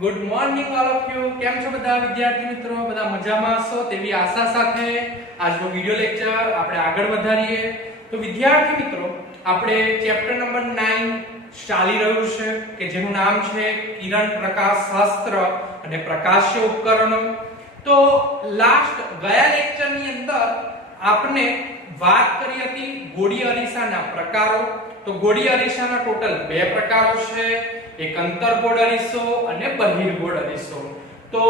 Good morning all of you. કેમ છો બધા વિદ્યાર્થી મિત્રો? બધા મજામાં હશો તેવી આશા સાથે આજનો વિડિયો લેક્ચર આપણે આગળ વધારીએ. તો વિદ્યાર્થી મિત્રો, આપણે ચેપ્ટર નંબર 9 ચાલી રહ્યું છે કે જેનું નામ છે કિરણ પ્રકાશ શાસ્ત્ર અને પ્રકાશ્ય ઉપકરણો. તો લાસ્ટ ગયા લેક્ચરની અંદર આપણે વાત કરી હતી ગોળી અરીસાના પ્રકારો. તો ગોળી અરીસાના ટોટલ બે પ્રકારો છે, એક અંતર્ગોળ અરીસો અને બહિર્ગોળ અરીસો. તો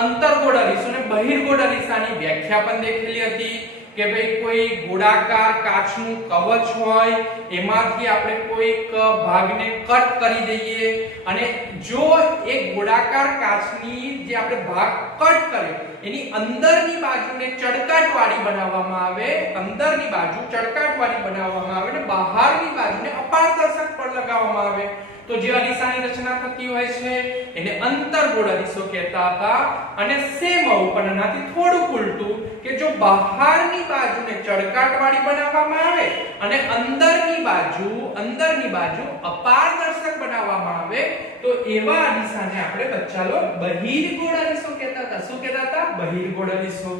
અંતર્ગોળ અરીસો અને બહિર્ગોળ અરીસાની વ્યાખ્યા પણ દેખેલી હતી કે ભાઈ કોઈ ગોળાકાર કાચનું કવચ હોય, એમાંથી આપણે કોઈક ભાગને કટ કરી દઈએ અને જો એક ગોળાકાર કાચની જે આપણે ભાગ કટ કરે એની અંદરની બાજુને ચળકાટવાળી બનાવવામાં આવે, અંદરની બાજુ ચળકાટવાળી બનાવવામાં આવે અને બહારની બાજુને અપારદર્શક પડ લગાવવામાં આવે તો જે અરીસાની રચના થતી હોય છે એને અંતર્ગોળ અરીસો કહેતા હતા. અને સેમ પણ આનાથી થોડું ઉલટું કે જો બહારની બાજુને ચળકાટવાળી બનાવવામાં આવે અને અંદરની બાજુ અપારદર્શક બનાવવામાં આવે તો એવા અરીસાને આપણે બચ્ચાલો બહિર્ગોળ અરીસો કહેતા હતા. શું કહેતા હતા? બહિર્ગોળ અરીસો.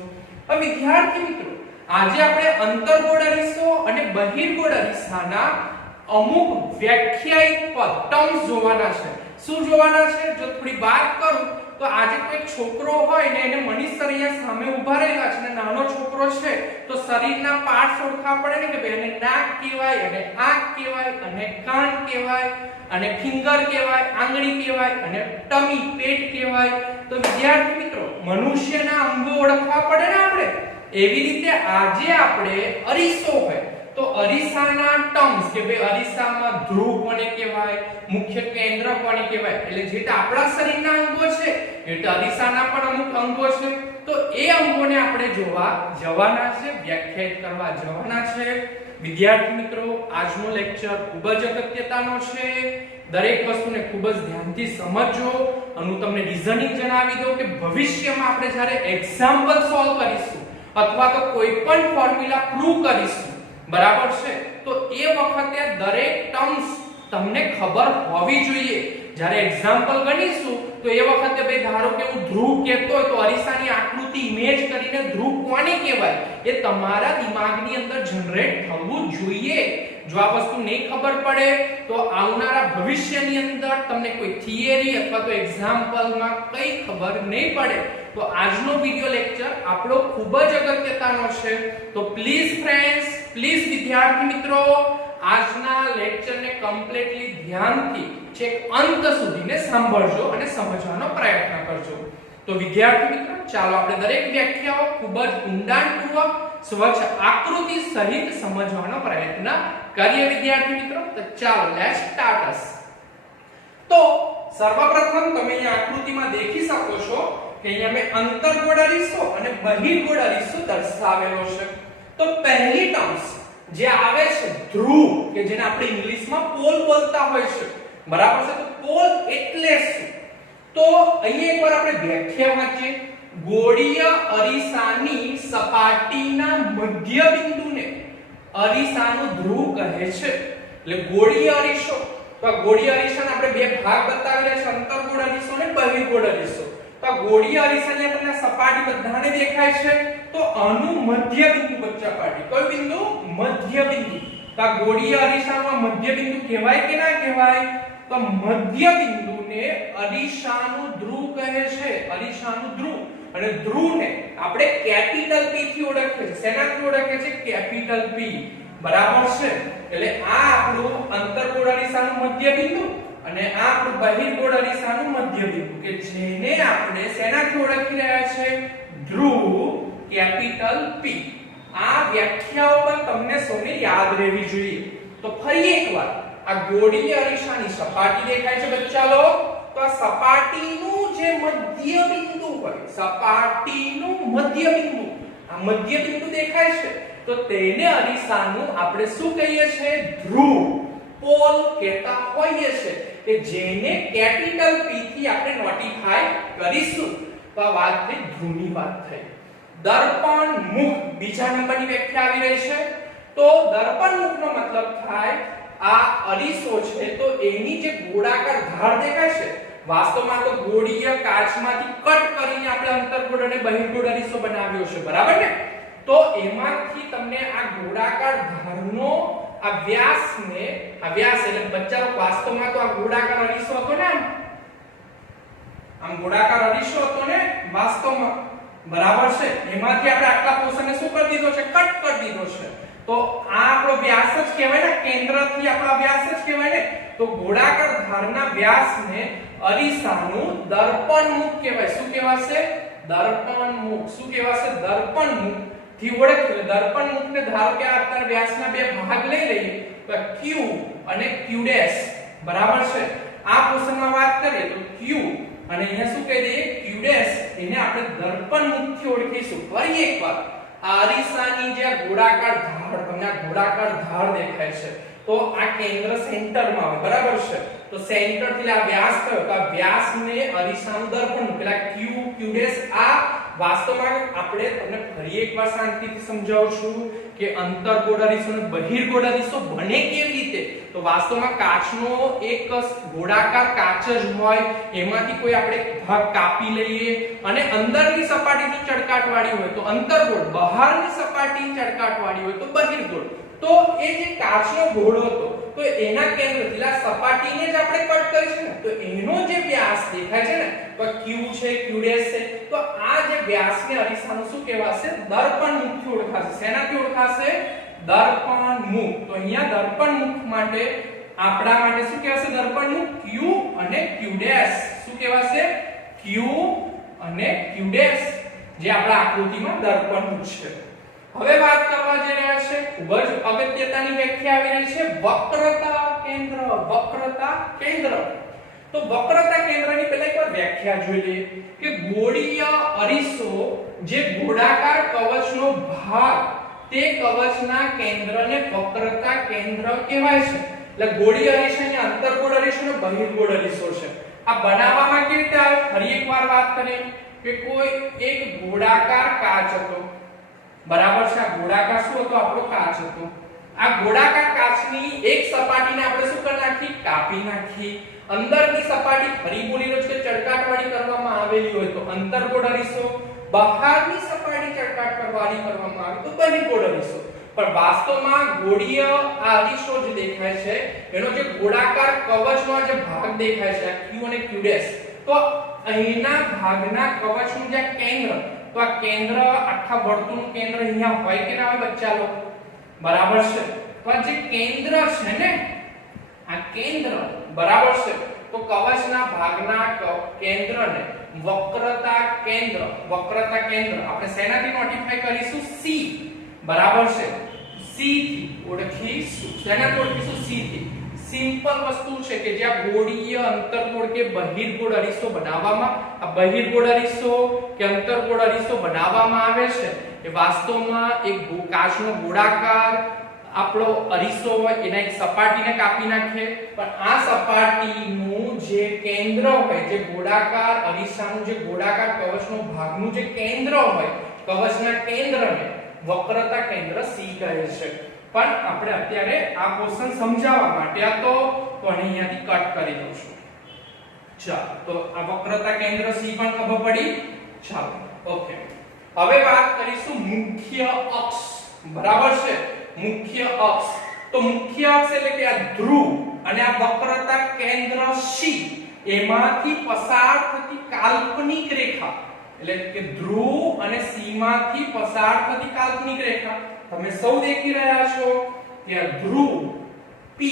હવે વિદ્યાર્થી મિત્રો, આજે આપણે અંતર્ગોળ અરીસો અને બહિર્ગોળ અરીસાના અમુક વ્યાખ્યાયિત ટર્મ્સ જોવાના છે. શું જોવાના છે? જો થોડી વાત કરું તો આજે કોઈ છોકરો હોય ને એને મનીષ સર અહીંયા સામે ઊભા રહેલા છે ને નાનો છોકરો છે તો શરીરના પાર્ટ્સ ઓળખવા પડે ને કે ભાઈ એને નાક કહેવાય અને આંખ કહેવાય અને કાન કહેવાય અને ફિંગર કહેવાય, આંગળી કહેવાય અને ટમી પેટ કહેવાય. તો વિદ્યાર્થી મિત્રો, મનુષ્યના અંગો ઓળખવા પડે ને આપણે, એવી રીતે આજે આપણે અરીસો હોય તો અરીસાના ટર્મ્સ કે ભાઈ અરીસામાં ધ્રુવ કોને કહેવાય, મુખ્ય કેન્દ્ર કોને કહેવાય, એટલે જે આપણા શરીરના અંગો છે એટલે અરીસાના પણ અમુક અંગો છે તો એ અંગોને આપણે જોવા જવાના છે, વ્યાખ્યાયિત કરવા જવાના છે. વિદ્યાર્થી મિત્રો, આજનો લેક્ચર ખૂબ જ અગત્યતાનો છે. દરેક વસ્તુને ખૂબ જ ધ્યાનથી સમજજો અને હું તમને રીઝનિંગ જણાવી દઉં કે ભવિષ્યમાં આપણે જ્યારે એક્ઝામ્પલ સોલ્વ કરીશું અથવા તો કોઈ પણ ફોર્મ્યુલા પ્રૂવ કરીશું, બરાબર છે, તો એ વખતે દરેક ટર્મ્સ તમને ખબર હોવી જોઈએ. જ્યારે એક્ઝામ્પલ ગણીશું તો એ વખતે ભાઈ ધારો કે હું ધ્રુવ કહેતો હોય તો અરીસાની આકૃતિ ઇમેજ કરીને ધ્રુવ કોને કહેવાય એ તમારા દિમાગની અંદર જનરેટ થવું જોઈએ. જો આ વસ્તુ નહીં ખબર પડે તો આવનારા ભવિષ્યની અંદર તમને કોઈ થિયરી અથવા તો એક્ઝામ્પલમાં કઈ ખબર નહીં પડે. તો આજનો વિડિયો લેક્ચર આપણો ખૂબ જ અગત્યતાનો છે. તો પ્લીઝ ફ્રેન્ડ્સ, પ્લીઝ વિદ્યાર્થી મિત્રો, આજના લેક્ચરને કમ્પ્લીટલી ધ્યાનથી છેક અંત સુધીને સાંભળજો અને સમજવાનો પ્રયત્ન કરજો. તો વિદ્યાર્થી મિત્રો, ચાલો આપણે દરેક વ્યાખ્યાઓ ખૂબ જ ઊંડાણપૂર્વક સ્વચ્છ આકૃતિ સહિત સમજવાનો પ્રયત્ન કરીએ. વિદ્યાર્થી મિત્રો, તો ચાલો લેટ્સ સ્ટાર્ટ. તો સર્વપ્રથમ તમે અહીં આકૃતિમાં દેખી શકો છો કે અહીંયા મેં અંતર્ગોળ અરીસો અને બહિર્ગોળ અરીસો દર્શાવેલો છે. તો પહેલી ટર્મ્સ જે આવે છે ધ્રુવ, કે જેને આપણે ઇંગ્લિશમાં પોલ બોલતા હોય છે, બરાબર છે. તો પોલ એટલે શું? તો અહીંયા એકવાર આપણે વ્યાખ્યા વાંચીએ. ગોળીય અરીસાની સપાટીના મધ્ય બિંદુને અરીસાનું ધ્રુવ કહે છે. એટલે ગોળીય અરીસો, તો આ ગોળીય અરીસાના આપણે બે ભાગ બતાવેલા છે, અંતર્ગોળ અરીસો અને બહિર્ગોળ અરીસો. તો આ ગોળીય અરીસાની આપણને સપાટી બધાને દેખાય છે તો આનું મધ્ય બિંદુ બચ્ચા પાટી, કયો બિંદુ? મધ્ય બિંદુ. તો આ ગોળીય અરીસામાં મધ્ય બિંદુ કહેવાય કે ના કહેવાય? તો મધ્ય બિંદુને અરીસાનું ધ્રુવ કહે છે, અરીસાનું ધ્રુવ. અને ધ્રુવને આપણે કેપિટલ P થી ઓળખીએ છીએ. શેનાથી ઓળખીએ છીએ? કેપિટલ P, બરાબર છે. એટલે આ આપણું અંતર્ગોળ અરીસાનું મધ્ય બિંદુ અને આ આપણું બહિર્ગોળ અરીસાનું મધ્ય બિંદુ કે જેને આપણે શેનાથી ઓળખી રહ્યા છે? ધ્રુવ, કેપિટલ P. આ વ્યાખ્યાઓ પણ તમને સૌને યાદ રહેવી જોઈએ. તો ફરી એકવાર, આ ગોળીય અરીસાની સપાટી દેખાય છે બચ્ચાઓ. તો આ સપાટીનું જે મધ્ય બિંદુ હોય, સપાટીનું મધ્ય બિંદુ, આ મધ્ય બિંદુ દેખાય છે તો તેને અરીસાનું આપણે શું કહીએ છીએ? ધ્રુવ, પોલ કહેતા હોઈએ છે કે જેને કેપિટલ P થી આપણે નોટિફાઈ કરીશું. તો આ વાત થઈ ધ્રુવની વાત થઈ. દર્પણ મુખ બીજા નંબરની વ્યાખ્યા આવી રહી છે. તો દર્પણ મુખનો મતલબ થાય આ અરીસો છે તો એની જે ગોળાકાર ધાર દેખાય છે વાસ્તવમાં તો ગોળીય કાચમાંથી કટ કરીને આપણે અંતર્ગોળ અને બહિર્ગોળ અરીસો બનાવ્યો છે, બરાબર ને? તો એમાંથી તમને આ ગોળાકાર ધારનો આ વ્યાસ એટલે બચ્ચાઓ વાસ્તવમાં તો આ ગોળાકાર અરીસો હતો ને, આમ ગોળાકાર અરીસો હતો ને વાસ્તવમાં, બરાબર છે? એમાંથી આપણે આટલા પોર્શનને શું કરી દીધો છે? કટ કરી દીધો છે. તો આ આપણો વ્યાસ જ કહેવાય ને, કેન્દ્રથી આપણો વ્યાસ જ કહેવાય ને. તો ગોળાકાર ધારના વ્યાસને અરીસાનું દર્પણમુખ કહેવાય. શું કહેવાશે? દર્પણમુખ. શું કહેવાશે? દર્પણમુખ થી ઓળખીએ. દર્પણમુખને ધારો કે આ અત્યારે વ્યાસના બે ભાગ લઈ લઈએ, તો Q અને Q ડેશ, બરાબર છે? આ પોર્શનમાં વાત કરીએ તો Q અને અહીંયા શું કહી દઈએ? Q ડેશ, એને આપણે દર્પણમુખથી ઓળખીશું. ફરી એકવાર આ અરીસાની જે ગોળાકાર ધાર, તમને આ ગોળાકાર ધાર દેખાય છે, તો આ કેન્દ્ર સેન્ટરમાં આવે, બરાબર છે? તો સેન્ટર થી આ વ્યાસ કયો? તો આ વ્યાસને અરીસાનું દર્પણ, પેલા Q ડેશ, આ વાસ્તવમાં આપણે તમને ફરી એકવાર શાંતિથી સમજાવું છું કે અંતર્ગોળ અરીસો અને બહિર્ગોળ અરીસો બને કેવી રીતે. તો વાસ્તવમાં કાચનો એક ગોળાકાર કાચ જ હોય, એમાંથી કોઈ આપણે ભાગ કાપી લઈએ અને અંદરની સપાટીથી ચળકાટવાળી હોય તો અંતર્ગોળ, બહારની સપાટી ચળકાટવાળી હોય તો બહિર્ગોળ. તો એ જે કાચનો ગોળો હતો, તો એના કેન્દ્રથી આ સપાટીને જ આપણે કટ કરીશું ને, તો એનો જે વ્યાસ દેખાય છે ને, તો Q છે, Q ડેશ છે, તો આ જે વ્યાસને અરીસાનું શું કહેવાશે? દર્પણમુખથી ઓળખાશે. શેનાથી ઓળખાશે? દર્પણમુખ. તો અહીંયા દર્પણમુખ માટે આપણા માટે શું કહેવાશે? દર્પણમુખ Q અને Q ડેશ. શું કહેવાશે? Q અને Q ડેશ, જે આપણા આકૃતિમાં દર્પણમુખ છે. હવે વાત કરવા જઈ રહ્યા છે, ખૂબ જ અગત્યતાની વ્યાખ્યા આવી રહી છે, વક્રતા કેન્દ્ર. વક્રતા કેન્દ્ર. તો વક્રતા કેન્દ્રની પહેલા એકવાર વ્યાખ્યા જોઈ લઈએ કે ગોળીય અરીસો જે ગોળાકાર કવચનો ભાગ, તે કવચના કેન્દ્રને વક્રતા કેન્દ્ર કહેવાય છે. એટલે ગોળીય અરીસો ને અંતર્ગોળ અરીસો ને બહિર્ગોળ અરીસો છે. આ બનાવવામાં કેવી રીતે આવે? ફરી એકવાર વાત કરીએ કે કોઈ એક ગોળાકાર કાચ હતો, બરાબર છે? આ ગોળાકાર શું હતો? આપણો કાચ હતો. આ ગોળાકાર કાચની એક સપાટીને આપણે શું કરી નાખી? કાપી નાખી. અંદરની સપાટી, ફરી બોલી રહ્યો છું કે ચળકાટવાળી કરવામાં આવેલી હોય તો અંતર્ગોળ અરીસો, બહારની સપાટી ચળકાટવાળી કરવામાં આવે તો બહિર્ગોળ અરીસો. પણ વાસ્તવમાં ગોળીય આ અરીસો જે દેખાય છે, એનો જે ગોળાકાર કવચનો જે ભાગ દેખાય છે, Q અને Q ડેશ, તો અહીંના ભાગના કવચનું જે કેન્દ્ર, તો આ કેન્દ્ર, આખા વર્તુળનું કેન્દ્ર અહીંયા હોય કે ના હોય બચ્ચા લોકો? બરાબર છે? તો આ જે કેન્દ્ર છે ને, આ કેન્દ્ર, બરાબર છે? તો કવચના ભાગના કેન્દ્રને વક્રતા કેન્દ્ર, વક્રતા કેન્દ્ર આપણે શેનાથી નોટિફાઈ કરીશું? C, બરાબર છે? C થી ઓળખીશું. શેનાથી ઓળખીશું? C થી. સિમ્પલ વસ્તુ છે કે જ્યાં ગોળીય અંતર્ગોળ કે બહિર્ગોળ અરીસો બનાવવામાં, આ બહિર્ગોળ અરીસો કે અંતર્ગોળ અરીસો બનાવવામાં આવે છે, એ વાસ્તવમાં એક કાચનો ગોળાકાર આપણો અરીસો હોય, એના એક સપાટીને કાપી નાખીએ, પણ આ સપાટીનું જે કેન્દ્ર હોય, જે ગોળાકાર અરીસાનું જે ગોળાકાર કવચનો ભાગનું જે કેન્દ્ર હોય, કવચના કેન્દ્રને વક્રતા કેન્દ્ર C કહે છે. પણ આપણે અત્યારે આ પોર્શન સમજાવવા માટે આ તો અહીંયાથી કટ કરી દઉં છું. ચાલો, તો આ વક્રતા કેન્દ્ર C પણ ખબર પડી. ચાલો, ઓકે. હવે વાત કરીશું મુખ્ય અક્ષ, બરાબર છે? મુખ્ય અક્ષ. તો મુખ્ય અક્ષ એટલે કે આ ધ્રુવ અને આ વક્રતા કેન્દ્ર C, એમાંથી પસાર થતી કાલ્પનિક રેખા, એટલે કે ધ્રુવ અને C માંથી પસાર થતી કાલ્પનિક રેખા તમે સૌ દેખી રહ્યા છો. ત્યાં ધ્રુવ P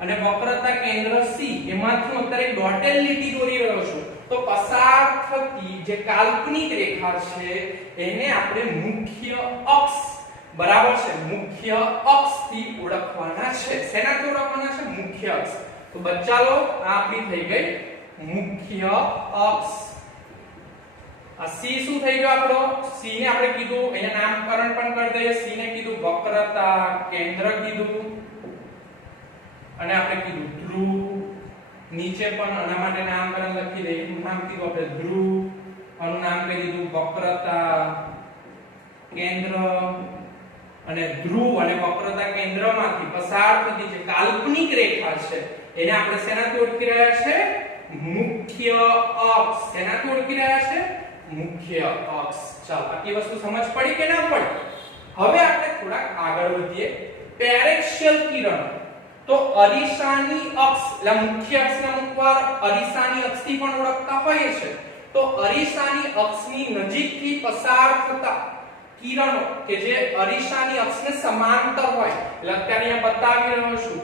અને વક્રતા કેન્દ્ર C, એમાંથી હું અત્યારે ડોટેડ લીટી દોરી રહ્યો છું. તો પસાર થતી જે કાલ્પનિક રેખા છે, એને આપણે મુખ્ય અક્ષ, બરાબર છે? મુખ્ય અક્ષ થી ઓળખવાના છે. શેનાથી ઓળખવાના છે? મુખ્ય અક્ષ. તો બચ્ચા લો, આ આપણી થઈ ગઈ મુખ્ય અક્ષ. આ C શું થઈ ગયો આપણો? C ને આપણે કીધું, અહીંયા નામકરણ પણ કરી દઈએ. C ને કીધું વક્રતા કેન્દ્ર કીધું, અને આપણે કીધું ધ્રુવ. નીચે પણ આના માટે નામકરણ લખી દઈએ. નામ કીધું આપણે ધ્રુવ, આનું નામ કહી દીધું વક્રતા કેન્દ્ર. અને ધ્રુવ અને વક્રતા કેન્દ્રમાંથી પસાર થતી જે કાલ્પનિક રેખા છે, એને આપણે શેનાથી ઓળખી રહ્યા છે? મુખ્ય અક્ષ. એનાથી ઓળખી રહ્યા છે મુખ્ય અક્ષ. ચાલો આટલી વસ્તુ સમજ પડી કે ના પડી? હવે આપણે થોડાક આગળ વધીએ. પેરેક્શિયલ કિરણ તો અરીસાની અક્ષ, એટલે મુખ્ય અક્ષને અમુકવાર અરીસાની અક્ષથી પણ ઓળખતા હોઈએ છે. તો અરીસાની અક્ષની નજીકથી પસાર થતા કિરણો કે જે અરીસાની અક્ષને સમાંતર હોય, એટલે અત્યારે અહીંયા બતાવી રહ્યો છું.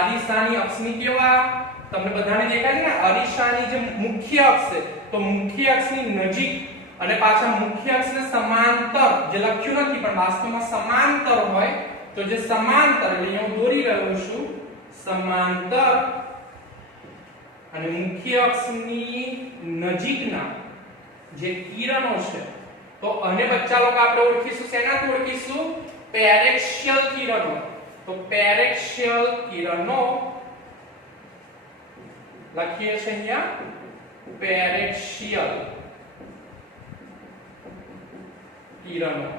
અરીસાની અક્ષની કેવા તમને બધાને દેખાય છે ને, અરીસાની જે મુખ્ય અક્ષ છે તો મુખ્ય અક્ષની નજીક અને પાછા મુખ્ય અક્ષને સમાંતર, જે લખ્યું નથી પણ વાસ્તવમાં સમાંતર હોય, તો જે સમાંતર એટલે અહીંયા હું દોરી રહ્યો છું સમાંતર અને મુખ્ય અક્ષની નજીકના જે કિરણો છે તો અને બચ્ચા લોકો આપણે ઓળખીશું શેનાથી ઓળખીશું? પેરેક્શિયલ કિરણો. તો પેરેક્શિયલ કિરણો લખીએ છે અહીંયા પેરેક્શિયલ કિરણો.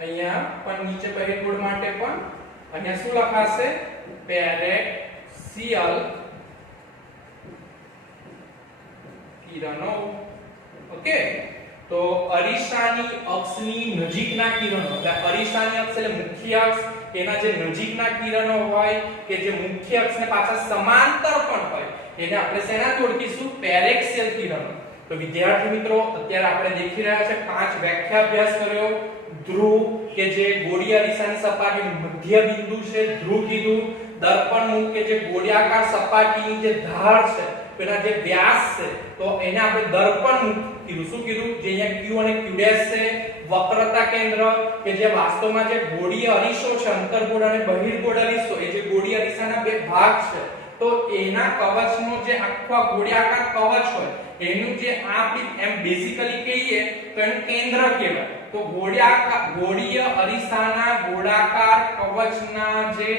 અહીંયા પણ નીચે બહિર્ગોળ માટે પણ અહીંયા શું લખાશે? પેરેક્શિયલ કિરણો. ઓકે, તો અરીસાની અક્ષની નજીકના કિરણો, એટલે અરીસાની અક્ષ એટલે મુખ્ય અક્ષ, એના જે નજીકના કિરણો હોય કે જે મુખ્ય અક્ષને પાછા સમાંતર પણ હોય, એને આપણે શેનાથી ઓળખીશું? પેરેક્શિયલ કિરણો. તો વિદ્યાર્થી મિત્રો, અત્યારે આપણે દેખી રહ્યા છે 5 વ્યાખ્યા અભ્યાસ કર્યો. ધ્રુવ કે જે ગોળીય અરીસાની સપાટીનું મધ્ય બિંદુ છે, ધ્રુવ કીધું. દર્પણ મુખ કે જે ગોળાકાર સપાટીની જે ધાર છે, એના જે વ્યાસ છે તો એને આપણે દર્પણ મુખ કીધું. શું કીધું? જે અહીંયા Q અને Q' છે. વક્રતા કેન્દ્ર કે જે વાસ્તવમાં જે ગોળીય અરીસો છે, અંતર્ગોળ અને બહિર્ગોળ અરીસો, એ જે ગોળીય અરીસાના બે ભાગ છે, તો એના કવચનો જે આખો ગોળાકાર કવચ હોય એનું જે આપણી એમ બેઝિકલી કહીએ તો એનું કેન્દ્ર કહેવાય. તો ગોળીય અરીસાના ગોળાકાર કવચના જે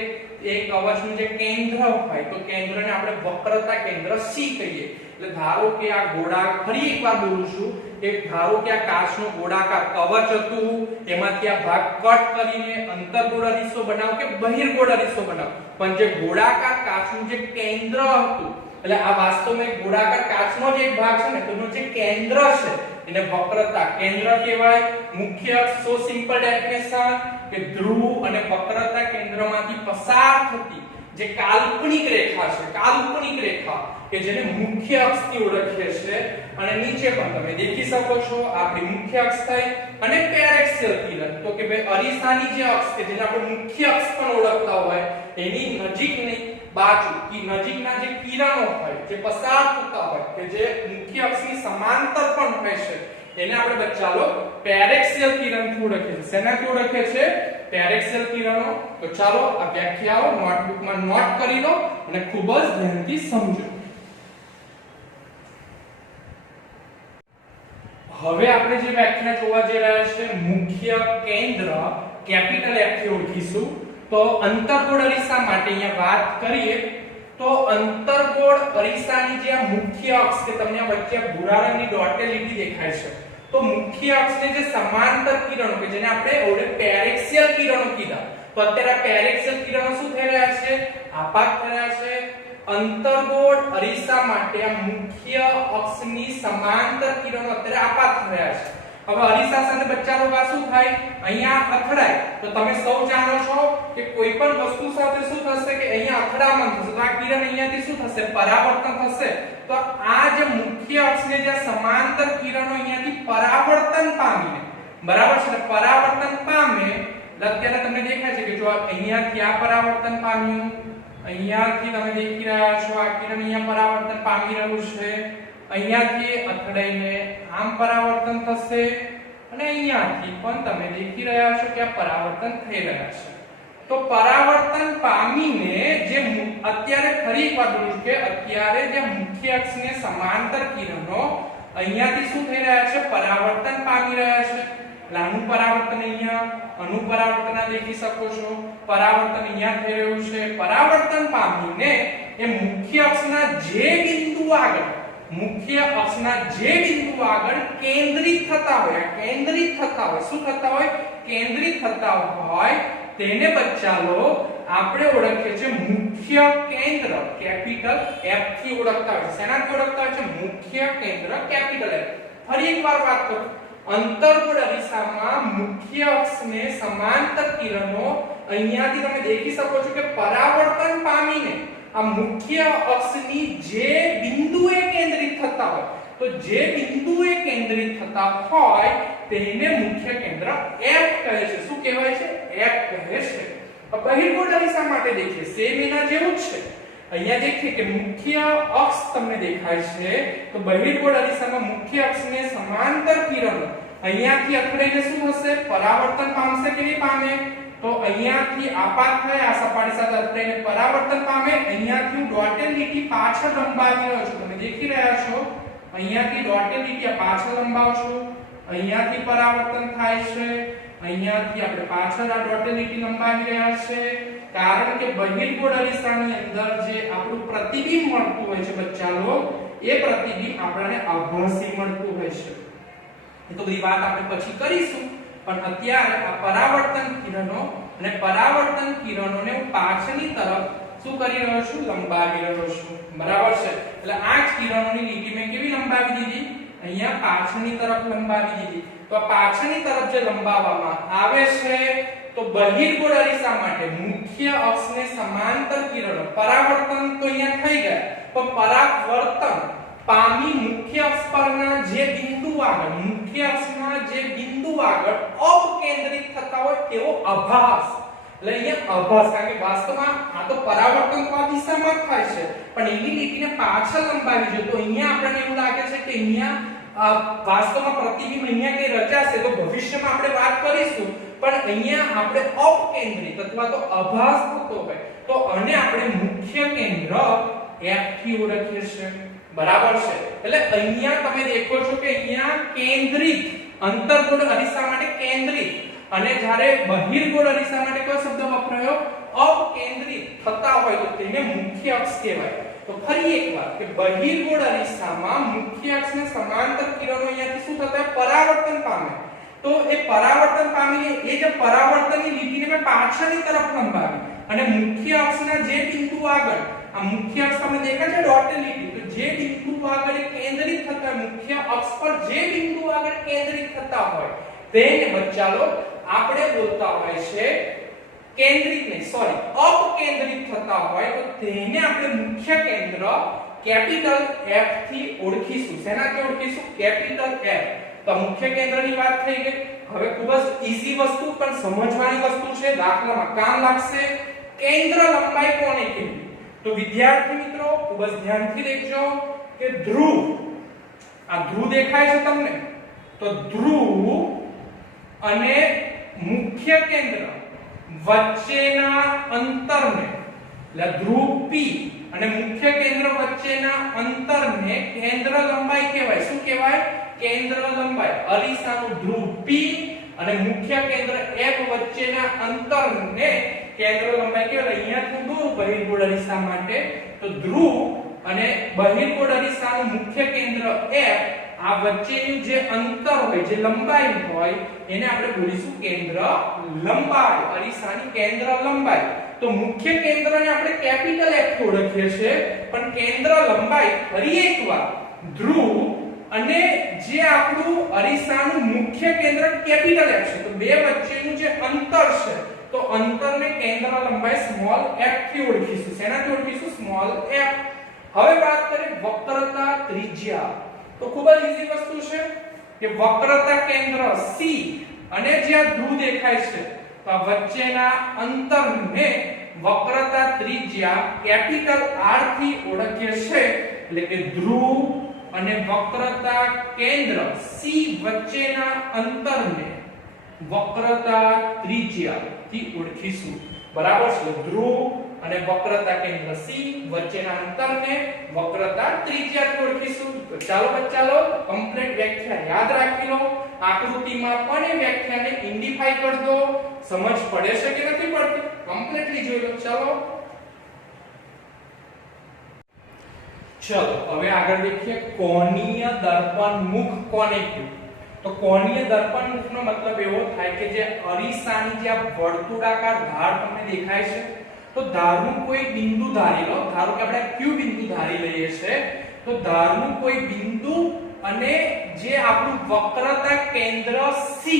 એ કવચનું જે કેન્દ્ર હોય તો કેન્દ્રને આપણે વક્રતા કેન્દ્ર C કહીએ. એટલે ધારો કે આ ફરી એકવાર બોલું છું કે ધારો કે આ કાચનો ગોળાકાર કવચ હતું, એમાંથી આ ભાગ કટ કરીને અંતર્ગોળ અરીસો બનાવો કે બહિર્ગોળ અરીસો બનાવો, પણ જે ગોળાકાર કાચનું જે કેન્દ્ર હતું, એટલે આ વાસ્તવમાં એક ગોળાકાર કાચનો જ એક ભાગ છે ને, તેનું જે કેન્દ્ર છે એને વક્રતા કેન્દ્ર કહેવાય. મુખ્ય અક્ષ, સો સિમ્પલ ડેફિનેશન કે ધ્રુવ અને વક્રતા કેન્દ્રમાંથી પસાર થતી જે કાલ્પનિક રેખા છે, કાલ્પનિક રેખા કે જેને મુખ્ય અક્ષથી ઓળખીએ છે. અને નીચે પણ તમે દેખી શકો છો આપણી મુખ્ય અક્ષ થઈ અને પેરેક્શિયલ કિરણ, તો કે ભાઈ અરીસાની જે અક્ષ કે જેને આપણે મુખ્ય અક્ષ પણ ઓળખતા હોય એની નજીકની બાજુ કે નજીકના જે કિરણો હોય જે પસાર થતા હોય કે જે મુખ્ય અક્ષની સમાંતર પણ હોય છે, એને આપણે બચ્ચાલો પેરેક્શિયલ કિરણથી ઓળખીએ છીએ. શેનાથી ઓળખીએ છીએ? પેરેક્શિયલ કિરણો. તો ચાલો આ વ્યાખ્યાઓ નોટબુકમાં નોટ કરી લો અને ખૂબ જ ધ્યાનથી સમજો. હવે આપણે જે વ્યાખ્યા જોવા જઈ રહ્યા છે મુખ્ય કેન્દ્ર કેપિટલ F થી ઓળખીશું. તો અંતર્ગોળ અરીસા માટે અહીંયા વાત કરીએ તો અંતર્ગોળ અરીસાની જે આ મુખ્ય અક્ષ કે તમને વચ્ચે ભૂરા રંગની ડોટેડ લીટી દેખાય છે, તો મુખ્ય અક્ષને જે સમાંતર કિરણો કે જેને આપણે ઓળે પેરેક્શિયલ કિરણો કીધા, તો અત્યારે પેરેક્શિયલ કિરણો શું થઈ રહ્યા છે? આપાત થઈ રહ્યા છે. અંતર્ગોળ અરીસા માટે આ મુખ્ય અક્ષની સમાંતર કિરણો અત્યારે આપાત થઈ રહ્યા છે. હવે અરીસા સાથે બચ્ચા લોકો શું થાય? અહીંયા અથડાય. તો તમે સૌ જાણો છો કે કોઈ પણ વસ્તુ સાથે શું થશે કે અહીંયા અથડામણ થશે, તો આ કિરણ અહીંયાથી શું થશે? પરાવર્તન થશે. તો આ જે મુખ્ય અક્ષને જે સમાંતર કિરણો અહીંયાથી પરાવર્તન પામીને, બરાબર છે, પરાવર્તન પામે અત્યારે તમને દેખાય છે કે જો અહીંયાથી આ પરાવર્તન પામ્યું, અહીંયાથી તમે દેખી રહ્યા છો આ કિરણ અહીંયા પરાવર્તન પામી રહ્યું છે, અહીંયાથી અથડાઈને આમ પરાવર્તન થશે અને અહીંયાથી પણ તમે દેખી રહ્યા છો કે આ પરાવર્તન થઈ રહ્યા છે. તો પરાવર્તન પામીને જે અત્યારે ફરી એક વાર બોલું કે અત્યારે જે મુખ્ય અક્ષને સમાંતર કિરણો અહીંયાથી શું થઈ રહ્યા છે? પરાવર્તન પામી રહ્યા છે. આનું પરાવર્તન અહીંયા, આનું પરાવર્તન દેખી શકો છો, પરાવર્તન અહીંયા થઈ રહ્યું છે. પરાવર્તન પામીને એ મુખ્ય અક્ષના જે બિંદુ આગળ, મુખ્ય અક્ષના જે બિંદુ આગળ કેન્દ્રિત થતા હોય, કેન્દ્રિત થતા હોય, શું થતા હોય? કેન્દ્રિત થતા હોય તેને બચ્ચા લોગ આપણે ઓળખીએ છીએ મુખ્ય કેન્દ્ર કેપિટલ F થી ઓળખતા હોય છે. શેનાથી ઓળખતા હોય છે? મુખ્ય કેન્દ્ર કેપિટલ F. ફરી એકવાર વાત કરું, અંતર્ગોળ અરીસામાં મુખ્ય અક્ષને સમાંતર કિરણો અહીંયાથી તમે દેખી શકો છો કે પરાવર્તન પામીને આ મુખ્ય અક્ષની જે બિંદુએ કેન્દ્રિત થતા હોય, તો જે બિંદુએ કેન્દ્રિત થતા હોય તેને મુખ્ય કેન્દ્ર F કહે છે. શું કહેવાય છે? F કહે છે. બહિર્ગોળ અરીસા માટે દેખીએ, સેમ એના જેવું જ છે. અહીંયા દેખીએ કે મુખ્ય અક્ષ તમને દેખાય છે, તો બહિર્ગોળ અરીસામાં મુખ્ય અક્ષને સમાંતર કિરણો અહીંયાથી અથડાઈને શું હશે? પરાવર્તન પામશે કે નહીં પામે? તો અહીંયાથી આપાત થાય, આ સપાટી સાથે અથડાઈને પરાવર્તન પામે. અહીંયાથી હું ડોટેડ લીટી પાછળ લંબાવી રહ્યો છું, તમે દેખી રહ્યા છો. અહીંયાથી ડોટેડ લીટી પાછળ લંબાવું છું, અહીંયાથી પરાવર્તન થાય છે, અહીંયાથી આપણે પાછળ આ ડોટેડ લીટી લંબાવી રહ્યા છે. કારણ કે બહિર્ગોળ અરીસાની અંદર જે આપણું પ્રતિબિંબ મળતું હોય છે બચ્ચા લોગ, એ પ્રતિબિંબ આપણને આભાસી મળતું હોય છે. એ તો બધી વાત આપણે પછી કરીશું, પણ અત્યારે આ પરાવર્તન કિરણો અને પરાવર્તન કિરણોને હું પાછળની તરફ શું કરી રહ્યો છું? લંબાવી રહ્યો છું. બરાબર છે? એટલે આ જ કિરણોની લીટી મેં કેવી લંબાવી દીધી? અહીંયા પાછળની તરફ લંબાવી દીધી. તો આ પાછળની તરફ જે લંબાવવામાં આવે છે, તો બહિર્ગોળ અરીસા માટે મુખ્ય અક્ષને સમાંતર કિરણો પરાવર્તન તો અહીંયા થઈ ગયા, પણ પરાવર્તન પામી મુખ્ય અક્ષ પરના જે બિંદુ આગળ, મુખ્ય અક્ષના જે બિંદુ આગળ અપકેન્દ્રિત થતા હોય તેવો આભાસ. એટલે અહીંયા આભાસ, કારણ કે વાસ્તવમાં આ તો પરાવર્તન તો આ દિશામાં જ થાય છે, પણ એની લીટીને પાછળ લંબાવી જો, તો અહીંયા આપણને એવું લાગે છે કે અહીંયા વાસ્તવમાં પ્રતિબિંબ અહીંયા કઈ રચાશે, તો ભવિષ્યમાં આપણે વાત કરીશું. પણ અહીંયા આપણે અપકેન્દ્રિત અથવા તો આભાસ થતો હોય, તો આને આપણે મુખ્ય કેન્દ્ર F થી ઓળખીએ છીએ. બરાબર છે? એટલે અહીંયા તમે દેખો છો કે અહીંયા કેન્દ્રિત, અંતર્ગોળ અરીસા માટે કેન્દ્રિત, અને જ્યારે બહિર્ગોળ અરીસા માટે કયો શબ્દ વપરાયો? અપકેન્દ્રિત થતા હોય તો તેને મુખ્ય અક્ષ કહેવાય. તો ફરી એકવાર કે બહિર્ગોળ અરીસામાં મુખ્ય અક્ષને સમાંતર કિરણો અહીંયાથી શું થતા હોય? પરાવર્તન પામે. તો એ પરાવર્તન પામીને એ જે પરાવર્તનની લીટીને મેં પાછળની તરફ લંબાવી અને મુખ્ય અક્ષના જે બિંદુ આગળ, આ મુખ્ય અક્ષ તમને દેખાય છે ડોટેડ લીટી, તો જે બિંદુ આગળ કેન્દ્રિત થતા હોય, મુખ્ય અક્ષ પર જે બિંદુ આગળ કેન્દ્રિત થતા હોય તેને બચ્ચા લોગ આપણે બોલતા હોય છે કેન્દ્રિત નહીં, સોરી, અપકેન્દ્રિત થતા હોય તો તેને આપણે મુખ્ય કેન્દ્ર કેપિટલ F થી ઓળખીશું. શેનાથી ઓળખીશું? Capital F. તો મુખ્ય કેન્દ્રની વાત થઈ ગઈ. હવે ખૂબ જ ઈઝી વસ્તુ પણ સમજવાની વસ્તુ છે, દાખલામાં કામ લાગશે. કેન્દ્ર લંબાઈ કોને કહેવી? તો વિદ્યાર્થી મિત્રો ખૂબ જ ધ્યાનથી દેખજો કે ધ્રુવ, આ ધ્રુવ દેખાય છે તમને, તો ધ્રુવ અને મુખ્ય કેન્દ્ર વચ્ચેના અંતરને, એટલે ધ્રુવ P અને મુખ્ય કેન્દ્ર વચ્ચેના અંતરને કેન્દ્ર લંબાઈ કહેવાય. શું કહેવાય? કેન્દ્ર લંબાઈ. અરીસાનું ધ્રુવ P અને મુખ્ય કેન્દ્ર F વચ્ચેના અંતરને કેન્દ્ર લંબાઈ કહેવાય. અહીંયાથી દૂર બહિર્ગોળ અરીસા માટે તો ધ્રુવ અને બહિર્ગોળ અરીસાનું મુખ્ય કેન્દ્ર F, આ વચ્ચેનું જે અંતર હોય, જે લંબાઈ હોય, એને આપણે બોલીશું કેન્દ્ર લંબાઈ. અરીસાની કેન્દ્ર લંબાઈ. તો મુખ્ય કેન્દ્રને આપણે કેપિટલ F થી ઓળખીએ છીએ, પણ કેન્દ્ર લંબાઈ ફરી એકવાર ધ્રુવ અને જે આપણું અરીસાનું મુખ્ય કેન્દ્ર કેપિટલ F છે, તો બે વચ્ચેનું જે અંતર છે, તો અંતરને કેન્દ્ર લંબાઈ સ્મોલ f થી ઓળખીશું. શેનાથી ઓળખીશું? Small f. હવે વાત કરીએ વક્રતા ત્રિજ્યા. તો ખૂબ જ ઈઝી વસ્તુ છે કે વક્રતા કેન્દ્ર C અને જે આ ધ્રુવ દેખાય છે, તો આ વચ્ચેના અંતરને વક્રતા ત્રિજ્યા કેપિટલ R થી ઓળખીએ છીએ. એટલે કે ધ્રુવ અને વક્રતા કેન્દ્ર C વચ્ચેના અંતરને વક્રતા ત્રિજ્યા થી ઓળખીશું. બરાબર છે? ધ્રુવ અને વક્રતા કેન્દ્ર C વચ્ચેના અંતરને વક્રતા ત્રિજ્યા થી ઓળખીશું. તો ચાલો બચ્ચાઓ કમ્પ્લીટ વ્યાખ્યા યાદ રાખી લો. આકૃતિમાં પણ એ વ્યાખ્યાને ઇન્ડિફાઈ કરી દો. સમજ પડે છે કે નથી પડતી? કમ્પ્લીટલી જોઈ લો. ચાલો ચલો હવે આગળ દેખીએ કોણીય દર્પણ મુખ કોને કહેવાય. તો તો કોણીય દર્પણ મુખનો મતલબ એવો થાય કે જે અરીસાની જે વર્તુળાકાર ધાર તમને દેખાય છે, તો ધારનું કોઈ બિંદુ ધારી લો. ધારો કે આપણે Q બિંદુ ધારી લઈએ છે, તો ધારનું કોઈ બિંદુ અને જે આપણું વક્રતા કેન્દ્ર C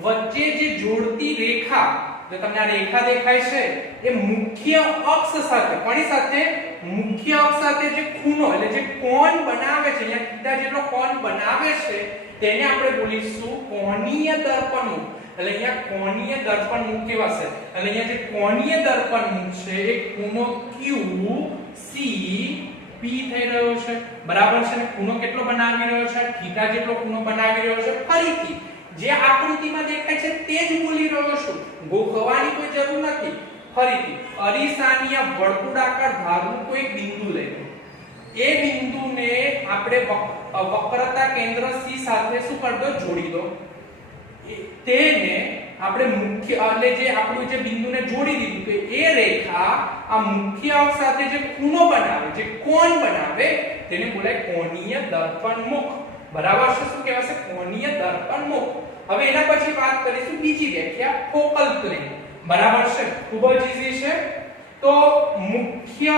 વચ્ચે જે જોડતી રેખા, જો તમને આ રેખા દેખાય છે, એ મુખ્ય અક્ષ સાથે, કોની સાથે? મુખ્ય અક્ષ સાથે જે ખૂણો એટલે જે કોણ બનાવે છે, અહીંયા થીટા જેટલો કોણ બનાવે છે, તેને આપણે બોલીશું કોણીય દર્પણમુખ. એટલે અહીંયા કોણીય દર્પણમુખ કેવાશે. એટલે અહીંયા જે કોણીય દર્પણમુખ છે એ ખૂણો QC P થઈ રહ્યો છે, બરાબર છે. ખૂણો કેટલો બનાવી રહ્યો છે? થીટા જેટલો ખૂણો બનાવી રહ્યો છે. ફરીથી જે આકૃતિમાં દેખાય છે તે જ બોલી રહ્યો છું, ગોખવાની કોઈ જરૂર નથી. ફરીથી અરીસાની આ વર્તુળાકાર ધારનું કોઈ બિંદુ લઈ, એ બિંદુને આપણે વક્રતા કેન્દ્ર C સાથે શું કરી દો? જોડી દો. તેને આપણે મુખ્ય એટલે જે આપણું જે બિંદુને જોડી દીધું, કે એ રેખા આ મુખ્ય અક્ષ સાથે જે ખૂણો બનાવે, જે કોણ બનાવે, તેને બોલાય કોણીય દર્પણમુખ. બરાબર છે? શું કહેવાશે? કોણીય દર્પણમુખ. હવે એના પછી વાત કરીશું બીજી વ્યાખ્યા, ફોકલ પ્લેન. બરાબર છે? ખૂબ જ ઈઝી છે. તો મુખ્ય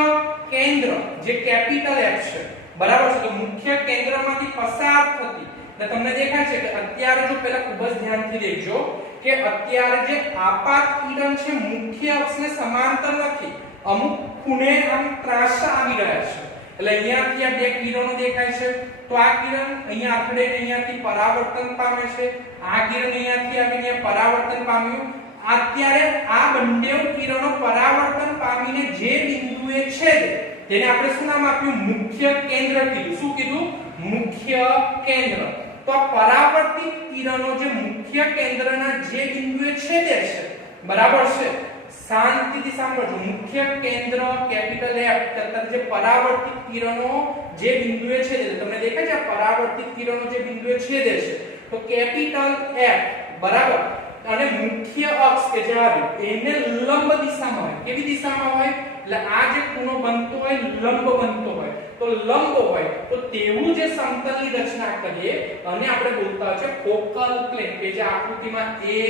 કેન્દ્ર જે કેપિટલ F છે, બરાબર છે, તો મુખ્ય કેન્દ્રમાંથી પસાર થતી, એટલે તમને દેખાય છે કે અત્યારે જો પહેલા ખૂબ જ ધ્યાનથી દેખજો કે અત્યારે જે આપાત કિરણ છે મુખ્ય અક્ષને સમાંતર નથી, અમુક ખૂણે આમ ત્રાંસા આવી રહ્યા છે. એટલે અહીંયાથી આ બે કિરણો દેખાય છે, તો આ કિરણ અહીંયા આખડે અહીંયાથી પરાવર્તન પામે છે, આ કિરણ અહીંયાથી આવીને પરાવર્તન પામ્યું. અત્યારે આ બંને કિરણો પરાવર્તન પામીને જે બિંદુએ છેદે, તેને આપણે શું નામ આપ્યું? મુખ્ય કેન્દ્ર કીધું. શું કીધું? મુખ્ય કેન્દ્ર. તો પરાવર્તિત કિરણો જે મુખ્ય કેન્દ્રના જે બિંદુએ છેદે છે, બરાબર છે, શાંતિથી સાંભળજો, મુખ્ય કેન્દ્ર કેપિટલ F તથા જે પરાવર્તિત કિરણો જે બિંદુએ છેદે, તમને દેખાય છે પરાવર્તિત કિરણો જે બિંદુએ છેદે છે, તો કેપિટલ F, બરાબર, અને મુખ્ય અક્ષ કે જે આવ્યું એને લંબ દિશામાં હોય. કેવી દિશામાં હોય? એટલે આ જે ખૂણો બનતો હોય લંબ બનતો હોય, તો લંબ હોય તો તેવું જે સમતલની રચના કરીએ અને આપણે બોલતા હોય છે ફોકલ પ્લેન, કે જે આકૃતિમાં A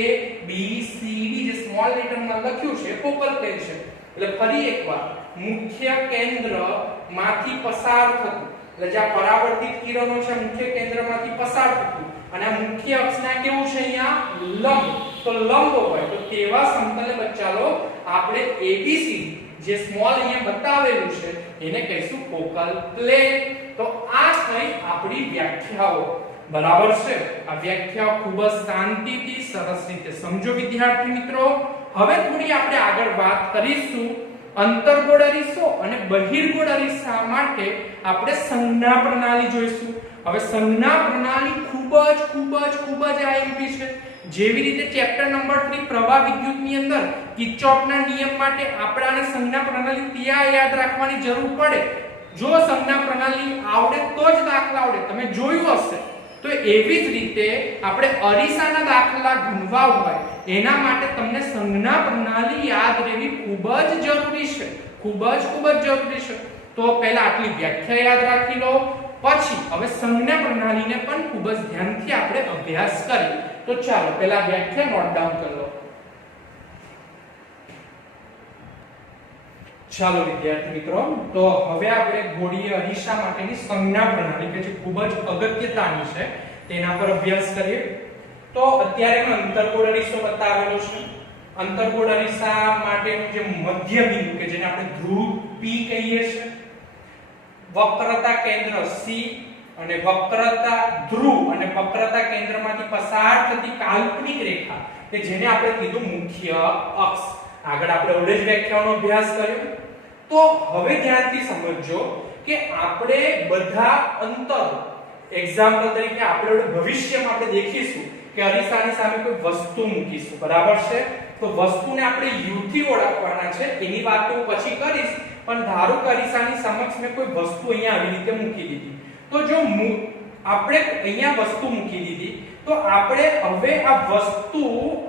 B C D જે સ્મોલ લેટરમાં લખ્યું છે ફોકલ પ્લેન છે. એટલે ફરી એકવાર મુખ્ય કેન્દ્રમાંથી પસાર થતું, એટલે જે પરાવર્તિત કિરણો છે મુખ્ય કેન્દ્રમાંથી પસાર થતું, અને આ મુખ્ય અક્ષના કેવું છે? અહીંયા લંબ. તો લંબ હોય તો તેવા સમતલને બચ્ચાલો આપણે ABC જે સ્મોલ અહીંયા બતાવેલું છે એને કહીશું ફોકલ પ્લેન. તો આ થઈ આપણી વ્યાખ્યાઓ. બરાબર છે? આ વ્યાખ્યાઓ ખૂબ જ શાંતિથી સરસ રીતે સમજો વિદ્યાર્થી મિત્રો. હવે થોડી આપણે આગળ વાત કરીશું અંતર્ગોળ અરીસો અને બહિર્ગોળ અરીસા માટે આપણે સંજ્ઞા પ્રણાલી જોઈશું. હવે સંજ્ઞા પ્રણાલી ખૂબ જ આઈએમપી છે. જેવી રીતે ચેપ્ટર નંબર 3 પ્રવાહ વિદ્યુતની અંદર કિર્ચોફના નિયમ માટે આપણાને સંજ્ઞા પ્રણાલી ત્યાં યાદ રાખવાની જરૂર પડે. જો સંજ્ઞા પ્રણાલી આવડે તો જ દાખલા આવડે, તમે જોયું હશે. તો એવી જ રીતે આપણે અરીસાના દાખલા ગણવા હોય એના માટે તમને સંજ્ઞા પ્રણાલી યાદ રહેવી ખૂબ જ જરૂરી છે. ખૂબ જ જરૂરી છે. તો પહેલા આટલી વ્યાખ્યા યાદ રાખી લો, પછી હવે સંજ્ઞા પ્રણાલીને પણ ખૂબ જ ધ્યાનથી આપણે અભ્યાસ કરીએ. તો ચાલો પહેલા વ્યાખ્યા નોટ ડાઉન કરી લો. ચાલો વિદ્યાર્થી મિત્રો, તો હવે આપણે ગોળીય અરીસા માટેની સંજ્ઞા પ્રણાલી કે જે ખૂબ જ અગત્યતાની છે તેના પર અભ્યાસ કરીએ. તો અત્યારે મેં અંતર્ગોળ અરીસો બતાવેલો છે. અંતર્ગોળ અરીસા માટેનું જે મધ્ય બિંદુ કે જેને આપણે ધ્રુવ P કહીએ છીએ, વક્રતા કેન્દ્ર C અને વક્રતા ધ્રુવ અને વક્રતા કેન્દ્રમાંથી પસાર થતી કાલ્પનિક રેખા કે જેને આપણે કીધું મુખ્ય અક્ષ. આગળ આપણે ઓલે જ વ્યાખ્યાનો અભ્યાસ કર્યો. તો હવે ધ્યાનથી સમજજો કે આપણે બધા અંતર, એક્ઝામ્પલ તરીકે આપણે ભવિષ્યમાં આપણે દેખીશું કે અરીસાની સામે કોઈ વસ્તુ મૂકીશું, બરાબર છે, તો વસ્તુને આપણે U થી ઓળખવાના છે. એની વાત હું પછી કરીશ, પણ ધારો કે અરીસાની સમક્ષ મેં કોઈ વસ્તુ અહીંયા આવી રીતે મૂકી દીધી, તો જો આપણે અહીંયા વસ્તુ મૂકી દીધી તો આપણે હવે આ વસ્તુ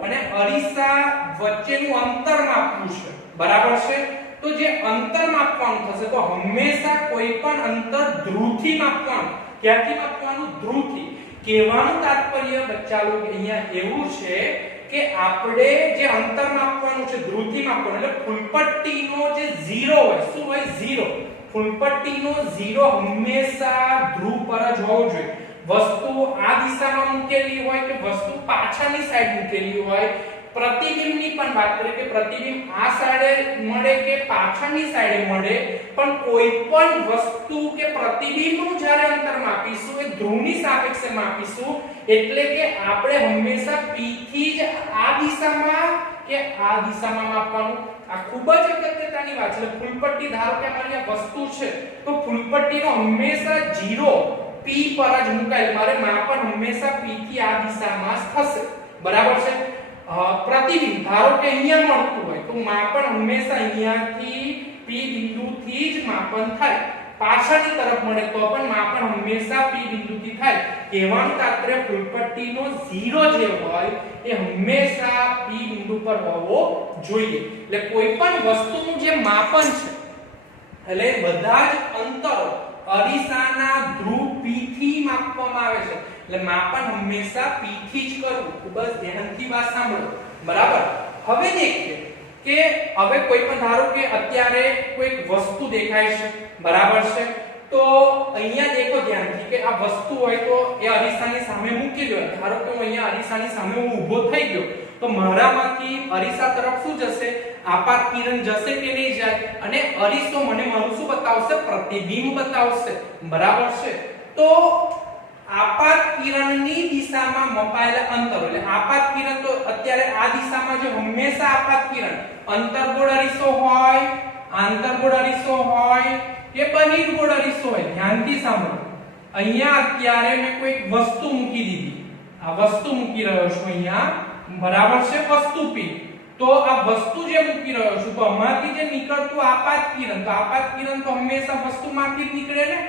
અને અરીસા વચ્ચેનું અંતર માપવું છે, બરાબર છે. તો જે અંતર માપવાનું થશે તો હંમેશા કોઈ પણ અંતર ધ્રુવથી માપવાનું. ક્યાંથી માપવાનું? ધ્રુવથી. કહેવાનું તાત્પર્ય બચ્ચા લોકો અહીંયા એવું છે કે આપણે જે અંતર માપવાનું છે ધ્રુવથી માપવાનું એટલે ફૂલપટ્ટીનો જે 0 હોય શું હોય 0 ફૂલપટ્ટીનો 0 હંમેશા ધ્રુવ પર જ હોવો જોઈએ વસ્તુ આ દિશામાં મૂકેલી હોય કે વસ્તુ પાછળની સાઈડ મૂકેલી હોય પ્રતિબિંબની પણ વાત કરીએ કે પ્રતિબિંબ આ સાઈડે મળે કે પાછળની સાઈડે મળે પણ કોઈ પણ વસ્તુ કે પ્રતિબિંબનું જ્યારે અંતર માપીશું એ ધ્રુવની સાપેક્ષે માપીશું એટલે કે આપણે હંમેશા p થી જ આ દિશામાં કે આ દિશામાં માપવાનું આ ખૂબ જ અગત્યની વાત છે ફૂલપટ્ટી ધારો કે અમારી આ વસ્તુ છે તો ફૂલપટ્ટીનો હંમેશા 0 p પર જ મુકાય મારે માપન હંમેશા p થી આ દિશામાં જ થશે બરાબર છે પ્રતિબિંબ ધારો કે અહીંયા મળતું હોય તો માપન હંમેશા અહીંયાથી p બિંદુથી જ માપન થાય પાછળની તરફ મળે તો પણ માપન હંમેશા p બિંદુથી થાય કહેવાનું તાત્પર્ય ફૂલપટ્ટીનો 0 જે હોય એ હંમેશા p બિંદુ પર હોવો જોઈએ એટલે કોઈ પણ વસ્તુનું જે માપન છે એટલે બધા જ અંતરો અરીસાના ધ્રુવ p થી માપવામાં આવે છે એટલે માપન હંમેશા p થી જ કરવું ખૂબ જ ધ્યાનથી વાત સાંભળો બરાબર હવે દેખીએ કે હવે કોઈ પણ ધારો કે અત્યારે કોઈ વસ્તુ દેખાય છે બરાબર છે તો અહીંયા દેખો ધ્યાનથી કે આ વસ્તુ હોય તો એ અરીસાની સામે મૂકી દો ધારો કે હું અહીંયા અરીસાની સામે હું ઊભો થઈ ગયો તો મારામાંથી અરીસા તરફ શું જશે આપાત કિરણ જશે કે નહીં જાય અને અરીસો મને મારું શું બતાવશે પ્રતિબિંબ બતાવશે બરાબર છે તો આપાત કિરણની દિશામાં મપાયેલા અંતરો એટલે આપાત કિરણ તો અત્યારે આ દિશામાં જો હંમેશા આપાત કિરણ અંતર્ગોળ અરીસો હોય આંતરગોળ અરીસો હોય કે બહિર્ગોળ અરીસો હોય ધ્યાનથી સાંભળો અહીંયા અત્યારે મેં કોઈ વસ્તુ મૂકી દીધી આ વસ્તુ મૂકી રહ્યો છું અહીંયા બરાબર છે વસ્તુ p તો આ વસ્તુ જે મૂકી રહ્યો છું તો આમાંથી જે નીકળતું આપાત કિરણ તો આપાત કિરણ તો હંમેશા વસ્તુમાંથી જ નીકળે ને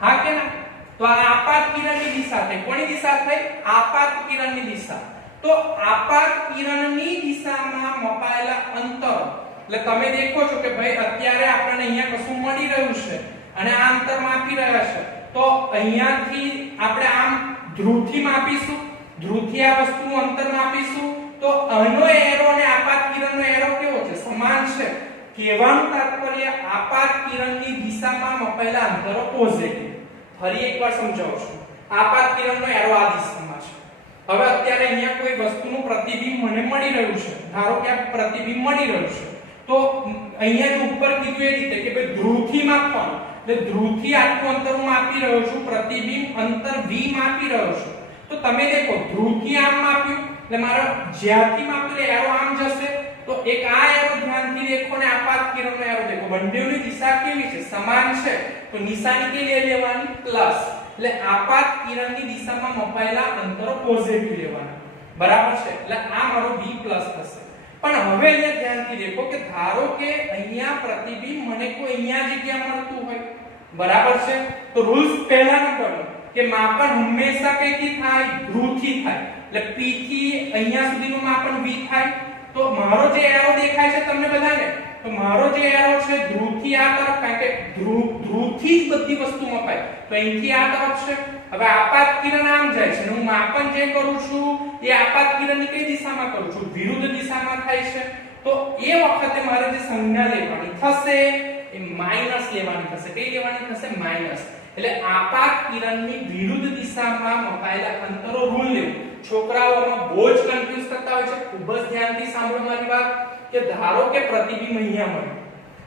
હા કે ના તો આ આપાત કિરણની દિશા થઈ કોની દિશા થઈ આપાત કિરણની દિશા તો આપાત કિરણની દિશામાં મપાયેલા અંતર એટલે તમે દેખો છો કે ભાઈ અત્યારે આપણને અહીંયા કશું મળી રહ્યું છે અને આ અંતર માપી રહ્યા છે તો અહીંયાથી આપણે આમ ધ્રુવથી માપીશું ધ્રુવથી આ વસ્તુનું અંતર માપીશું તો આનો એરો અને આપાત કિરણનો એરો કેવો છે સમાન છે કહેવાનું તાત્પર્ય આપાત કિરણની દિશામાં મપાયેલા અંતરો પોઝિટિવ ફરી એકવાર સમજાવું છું આપાત કિરણનો એરો આ દિશામાં છે હવે અત્યારે અહીંયા કોઈ વસ્તુનું પ્રતિબિંબ મને મળી રહ્યું છે ધારો કે આ પ્રતિબિંબ મળી રહ્યું છે તો અહીંયા જે ઉપર કીધું એ રીતે કે ભાઈ ધ્રુવથી માપવાનું એટલે ધ્રુવથી આટલું અંતર હું માપી રહ્યો છું પ્રતિબિંબ અંતર v માપી રહ્યો છું તો તમે દેખો ધ્રુવથી આમ માપ્યું એટલે મારો જ્યાંથી માપેલો એરો આમ જશે તો એક આ એરો ધ્યાનથી દેખો ને આપાત કિરણનો એરો દેખો બંનેની દિશા કેવી છે સમાન છે તો નિશાની કેવી લેવાની પ્લસ એટલે આપાત કિરણની દિશામાં મપાયેલા અંતરો પોઝિટિવ લેવાના બરાબર છે એટલે આ મારો v થશે પણ હવે અહીંયા ધ્યાનથી દેખો કે ધારો કે અહીંયા પ્રતિબિંબ મને કોઈ અહીંયા જગ્યા મળતું હોય બરાબર છે તો રૂલ્સ પહેલા નંબરનો કે માપન હંમેશા કઈથી થાય ધ્રુવથી થાય એટલે p થી અહીંયા સુધીનું માપન v થાય તો મારો જે એરો દેખાય છે તમને બધાને તો મારો જે એરો છે ધ્રુવથી આ તરફ કારણ કે ધ્રુવથી જ બધી વસ્તુ મપાય તો અહીંથી આ તરફ છે હવે આપાત કિરણ આમ જાય છે હું માપન જે કરું છું એ આપાત કિરણની કઈ દિશામાં કરું છું વિરુદ્ધ દિશામાં થાય છે તો એ વખતે મારે જે સંજ્ઞા લેવાની થશે એ માઈનસ લેવાની થશે કઈ લેવાની થશે માઈનસ એટલે આપાત કિરણની વિરુદ્ધ દિશામાં મપાયેલા અંતરો રૂલ લેવું છોકરાઓમાં બહુ જ કન્ફ્યુઝ થતા હોય છે ખૂબ જ ધ્યાનથી સાંભળો મારી વાત કે ધારો કે પ્રતિબિંબ અહીંયા મળ્યું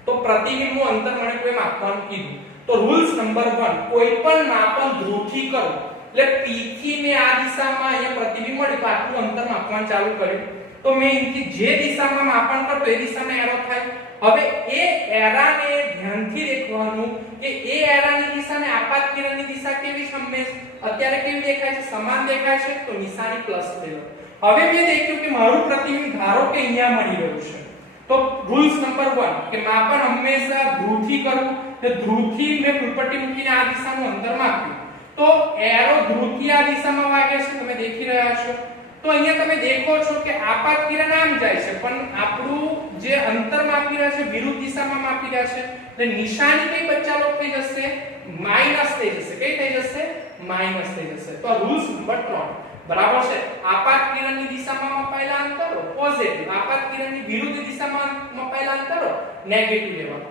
તો પ્રતિબિંબનું અંતર મને કોઈ માપવાનું કીધું તો રૂલ્સ નંબર 1 કોઈ પણ માપન ધ્રુવથી કરો એટલે p થી મે આ દિશામાં અહીંયા પ્રતિબિંબ મળ્યું તો આટલું અંતર માપવાનું ચાલુ કર્યું તો મે અહીંથી જે દિશામાં માપન કરતો એ દિશામાં એરો થાય હવે એ એરાને ધ્યાનથી દેખવાનું કે એ એરાની દિશા ને આપાત કિરણની દિશા કેવી છે અત્યારે કેવી દેખાય છે સમાન દેખાય છે તો નિશાની પ્લસ લેવો હવે મેં દેખ્યું કે મારું પ્રતિબિંબ ધારો કે અહીંયા મળી રહ્યું છે તો રૂલ્સ નંબર 1 કે માપન હંમેશા ધ્રુવથી કરવું એટલે ધ્રુવથી મેં ફૂલપટ્ટી મૂકીને આ દિશાનું અંતર માપ્યું તો એરો ધ્રુવથી આ દિશામાં વાગે છે તમે દેખી રહ્યા છો તો અહીંયા તમે દેખો છો કે આપાત કિરણ આમ જાય છે પણ આપણું જે અંતર માપી રહ્યા છે વિરુદ્ધ દિશામાં માપી રહ્યા છે એટલે નિશાની કઈ બચ્ચા લોક થઈ જશે માઈનસ થઈ જશે કઈ થઈ જશે માઈનસ થઈ જશે. તો રૂલ્સ નંબર 3 બરાબર છે. આપાત કિરણની દિશામાં મપાયેલા અંતરો પોઝિટિવ, આપાત કિરણની વિરુદ્ધ દિશામાં મપાયેલા અંતરો નેગેટિવ લેવા.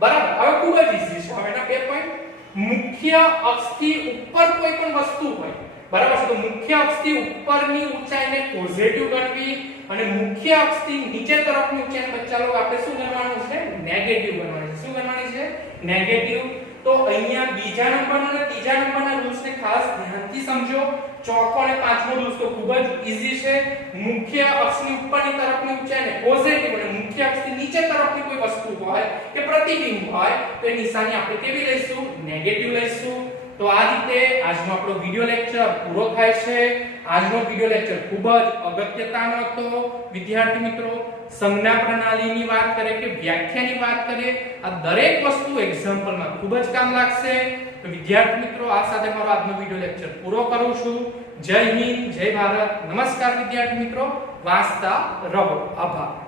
બરાબર. હવે ખૂબ જ ઈઝી છે. હવે એના બે પોઈન્ટ. મુખ્ય અક્ષથી ઉપર કોઈ પણ વસ્તુ હોય, બરાબર છે, તો મુખ્ય અક્ષથી ઉપરની ઊંચાઈને પોઝિટિવ ગણવી અને મુખ્ય અક્ષથી નીચે તરફની ઊંચાઈને બચ્ચા લોકો આપણે શું ગણવાનું છે? નેગેટિવ ગણવાની છે. શું ગણવાની છે? નેગેટિવ. તો અહીંયા બીજા નંબરના અને ત્રીજા નંબરના રૂલ્સને ખાસ ધ્યાનથી સમજો. ચોથો અને પાંચમો રૂલ્સ તો ખૂબ જ ઈઝી છે. મુખ્ય અક્ષની ઉપરની તરફની ઊંચાઈને પોઝિટિવ અને મુખ્ય અક્ષથી નીચે તરફની કોઈ વસ્તુ હોય કે પ્રતિબિંબ હોય તો એ નિશાની આપણે કેવી લઈશું? નેગેટિવ લઈશું. તો આ રીતે આજનો આપણો વિડિયો લેક્ચર પૂરો થાય છે. આજનો વિડિયો લેક્ચર ખૂબ જ અગત્યતાનો હતો. વિદ્યાર્થી મિત્રો, સંજ્ઞા પ્રણાલીની વાત કરીએ કે વ્યાખ્યાની વાત કરીએ, આ દરેક વસ્તુ એક્ઝામ્પલમાં ખૂબ જ કામ લાગશે. તો વિદ્યાર્થી મિત્રો, આ સાથે મારો આજનો વિડિયો લેક્ચર પૂરો કરું છું. જય હિન્દ, જય ભારત. નમસ્કાર વિદ્યાર્થી મિત્રો, વાંચતા રહો. આભાર.